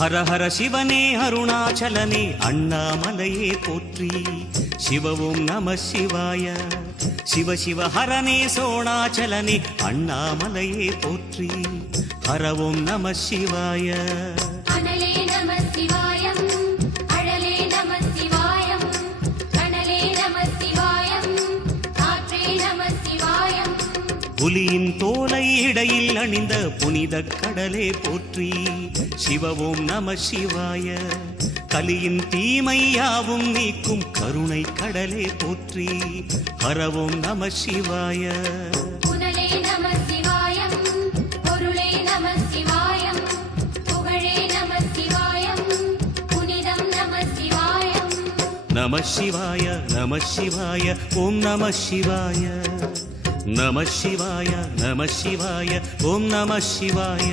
ஹர ஹர சிவனே அருணாச்சலனே அண்ணாமலையே போற்றி. சிவ ஓம் நம சிவாய. சிவ சிவ ஹரனே சோணாச்சலனே அண்ணாமலையே போற்றி. ஹர ஓம் நம சிவாய. அனலே நம சிவாயம், அழலே நம சிவாயம், கனலே நம சிவாயம், காற்றே நம சிவாயம். புலியின் தோலை இடையில் அணிந்த புனித கடலே போற்றி. சிவ ஓம் நம சிவாய. கலியின் தீமையாவும் நீக்கும் கருணை கடலே போற்றி. ஹர ஓம் நம சிவாய. புனலே நம சிவாயம், பொருளே நம சிவாயம், புகழே நம சிவாயம், புனிதம் நம சிவாயம். நம சிவாய நம சிவாய ஓம் நம சிவாய. நம சிவாய நம சிவாய ஓம் நம சிவாய.